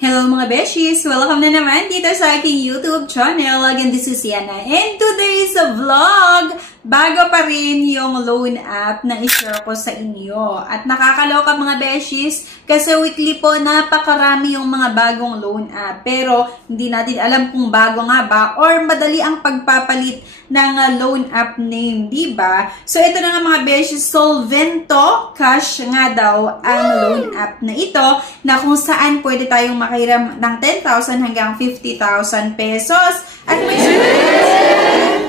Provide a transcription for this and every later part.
Hello mga beshies! Welcome na naman dito sa aking YouTube channel. Again, this is Yana. And today's vlog, bago pa rin yung loan app na i-share ko sa inyo. At nakakaloka mga beshies, kasi weekly po napakarami yung mga bagong loan app. Pero hindi natin alam kung bago nga ba or madali ang pagpapalit ng loan app name, diba? So ito na nga mga beshies, Solvento Cash nga daw ang loan app na ito, na kung saan pwede tayong makahiram ng 10,000 hanggang 50,000 pesos at may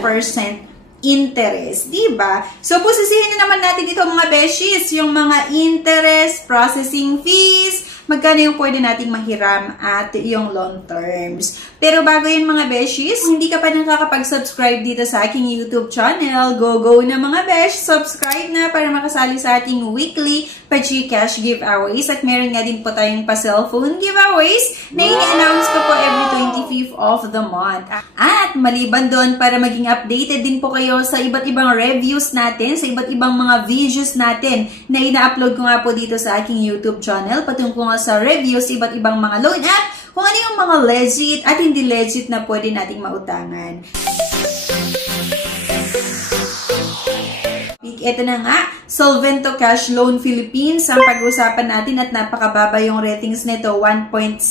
10% interest, diba? So, pusisihin na naman natin dito mga beshies, yung mga interest, processing fees, magkano yung pwede nating mahiram at yung long terms. Pero bago yun mga beshies, hindi ka pa nakakapag-subscribe dito sa aking YouTube channel, go na mga besh, subscribe na para makasali sa ating weekly pa-Gcash giveaways. At meron nga din po tayong pa-cellphone giveaways na ini-announce ko po every 25th of the month. At maliban doon, para maging updated din po kayo sa iba't ibang reviews natin, sa iba't ibang mga videos natin na ina-upload ko nga po dito sa aking YouTube channel patungkol nga sa reviews, iba't ibang mga loan app, kung ano yung mga legit at hindi legit na pwede nating mautangan. Ito na nga, Solvento Cash Loan Philippines ang pag-usapan natin at napakababa yung ratings nito, 1.7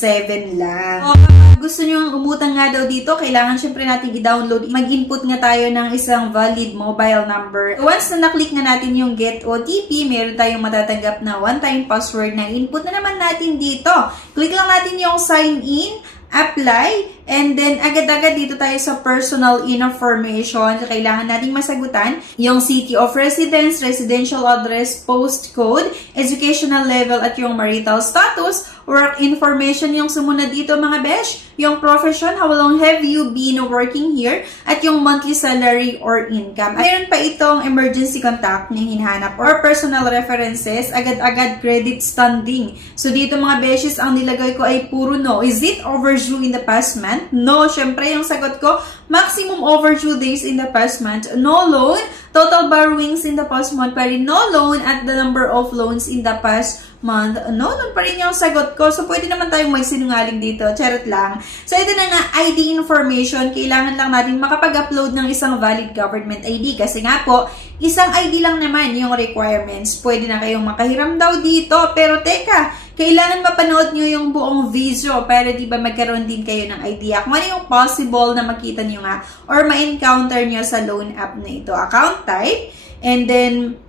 lang. So, kapag gusto nyo umutang nga daw dito, kailangan syempre natin i-download. Mag-input nga tayo ng isang valid mobile number. Once na naklik nga natin yung Get OTP, meron tayong matatanggap na one-time password na input na naman natin dito. Click lang natin yung sign in, apply, and then agad-agad dito tayo sa personal information. Kailangan nating masagutan yung city of residence, residential address, postcode, educational level, at yung marital status. Work information yung sumunod dito mga besh. Yung profession, how long have you been working here, at yung monthly salary or income. At meron pa itong emergency contact na hinahanap or personal references, agad-agad credit standing. So dito mga beshes, ang nilagay ko ay puro no. Is it overdue in the past month? No. Syempre, yung sagot ko, maximum overdue days in the past month. No loan. Total borrowings in the past month pa rin no loan, at the number of loans in the past month, no loan pa rin yung sagot ko. So, pwede naman tayong magsinungaling dito. Charot lang. So, ito na nga, ID information. Kailangan lang natin makapag-upload ng isang valid government ID. Kasi nga po, isang ID lang naman yung requirements. Pwede na kayong makahiram daw dito. Pero teka, kailangan mapanood nyo yung buong video para diba magkaroon din kayo ng idea kung ano yung possible na makita nyo nga or ma-encounter nyo sa loan app na ito. Account type, and then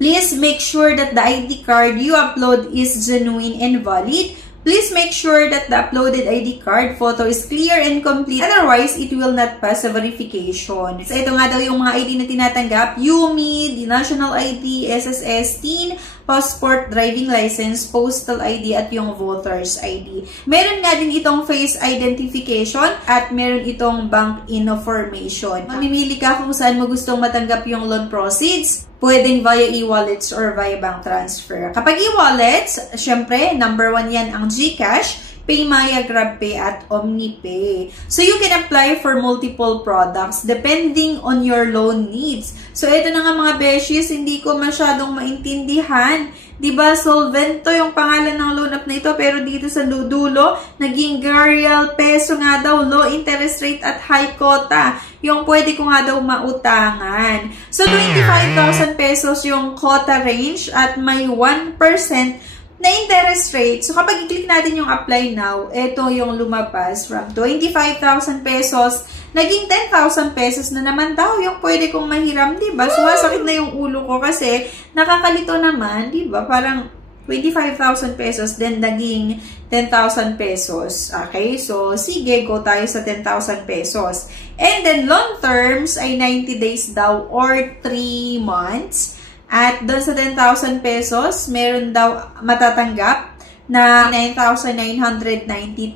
please make sure that the ID card you upload is genuine and valid. Please make sure that the uploaded ID card photo is clear and complete. Otherwise, it will not pass a verification. So, ito nga daw yung mga ID na tinatanggap. UMI, the National ID, SSS, TIN, Passport, Driving License, Postal ID, at yung Voters ID. Meron nga din itong face identification at meron itong bank information. Mamimili ka kung saan mo gustong matanggap yung loan proceeds. Pwedeng via e-wallets or via bank transfer. Kapag e-wallets, syempre, number 1 yan ang GCash, PayMaya, GrabPay, at OmniPay. So, you can apply for multiple products depending on your loan needs. So, ito na nga mga beshies, hindi ko masyadong maintindihan. Diba, Solvento yung pangalan ng loan app na ito, pero dito sa dulo, naging Garial Peso nga daw, low interest rate at high quota. Yung pwede ko nga daw mautangan. So, 25,000 pesos yung quota range at may 1% na interest rate. So, kapag i-click natin yung apply now, ito yung lumabas from 25,000 pesos, naging 10,000 pesos na naman daw yung pwede kong mahiram, diba? Sumasakit na yung ulo ko kasi nakakalito naman, diba? Parang 25,000 pesos, then naging 10,000 pesos. Okay? So, sige, go tayo sa 10,000 pesos. And then, long terms ay 90 days daw or 3 months. At doon sa 10,000 pesos, meron daw matatanggap na 9,992.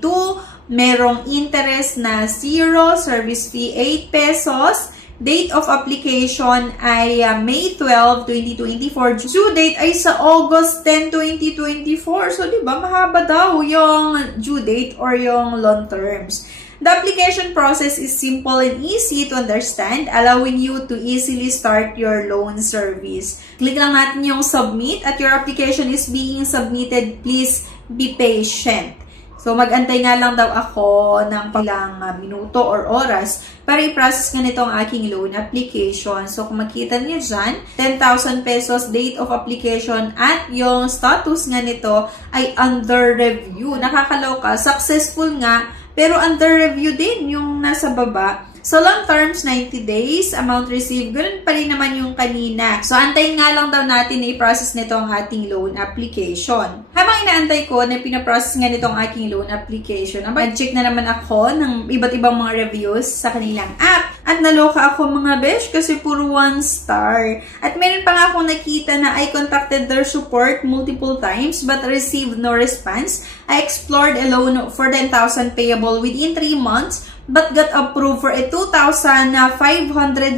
Merong interest na 0, service fee 8 pesos. Date of application ay May 12, 2024. Due date ay sa August 10, 2024. So, diba, mahaba daw yung due date or yung long terms. The application process is simple and easy to understand, allowing you to easily start your loan service. Click lang natin yung submit at your application is being submitted. Please be patient. So, mag-antay nga lang daw ako ng ilang minuto or oras para i-process nga nito ang aking loan application. So, kung makita niyo dyan, 10,000 pesos date of application at yung status nga nito ay under review. Nakakaloka. Successful nga, pero under review din yung nasa baba. So, long terms, 90 days, amount received, ganun pa rin naman yung kanina. So, antayin nga lang daw natin na i-process nito ang ating loan application. Habang inaantay ko na pinaprocess nga nito ang aking loan application, mag-check na naman ako ng iba't ibang mga reviews sa kanilang app. At naloka ako mga besh kasi puro 1 star. At meron pa nga akong nakita na I contacted their support multiple times but received no response. I explored a loan for 10,000 payable within 3 months but got approved for a 2,500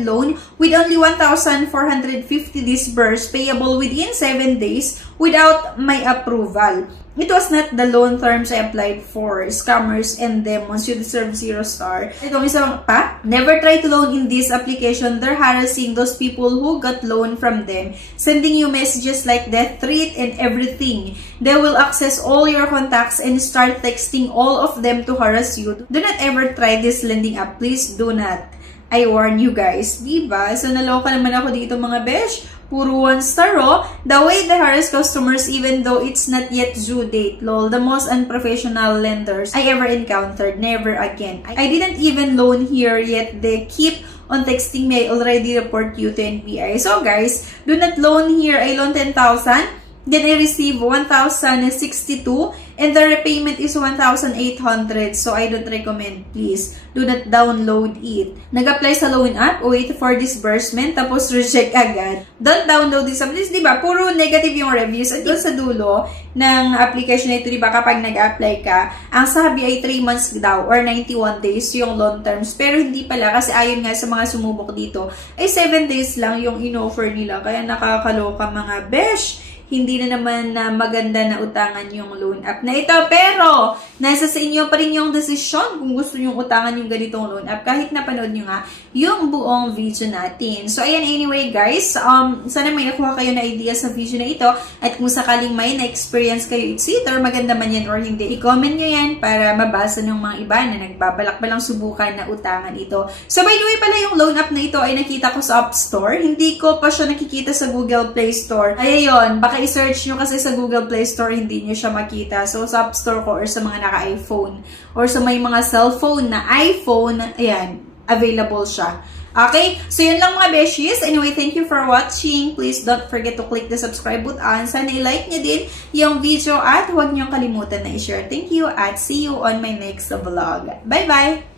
loan with only 1,450 disbursed payable within 7 days without my approval. It was not the loan terms I applied for. Scammers and demons, you deserve 0 star. Itong isa pa, never try to loan in this application. They're harassing those people who got loan from them, sending you messages like death threat and everything. They will access all your contacts and start texting all of them to harass you. Do not ever try this lending app. Please do not. I warn you guys. Diba? So, naloka naman ako dito mga besh. Puro 1 star, oh. The way they harass customers even though it's not yet due date, lol. The most unprofessional lenders I ever encountered. Never again. I didn't even loan here yet they keep on texting me. I already report you to NBI. So guys, do not loan here. I loan 10,000. Then I receive 1,062 and the repayment is 1,800. So I don't recommend, please. Do not download it. Nag-apply sa loan app, wait for disbursement, tapos reject agad. Don't download this app. Please, diba? Puro negative yung reviews. At doon sa dulo ng application na ito, diba? Kapag nag-apply ka, ang sabi ay 3 months daw or 91 days yung loan terms. Pero hindi pala kasi ayon nga sa mga sumubok dito, ay 7 days lang yung in-offer nila. Kaya nakakaloka mga besh. Hindi na naman na maganda na utangan yung loan app na ito. Pero, nasa sa inyo pa rin yung desisyon kung gusto nyo utangan yung ganitong loan app. Kahit napanood nyo nga yung buong video natin. So, ayan, anyway guys, sana may nakuha kayo na idea sa video na ito. At kung sakaling may na-experience kayo, it's either maganda man yan or hindi, i-comment nyo yan para mabasa ng mga iba na nagbabalak pa lang subukan na utangan ito. So, by the way pala, yung loan app na ito ay nakita ko sa App Store. Hindi ko pa siya nakikita sa Google Play Store. Ay, ayun, baka i-search nyo kasi sa Google Play Store, hindi nyo siya makita. So, sa App Store ko or sa mga naka-iPhone or sa may mga cellphone na iPhone, ayan, available siya. Okay? So, yun lang mga beshies. Anyway, thank you for watching. Please don't forget to click the subscribe button. Sana i-like nyo din yung video at huwag nyo kalimutan na i-share. Thank you at see you on my next vlog. Bye-bye!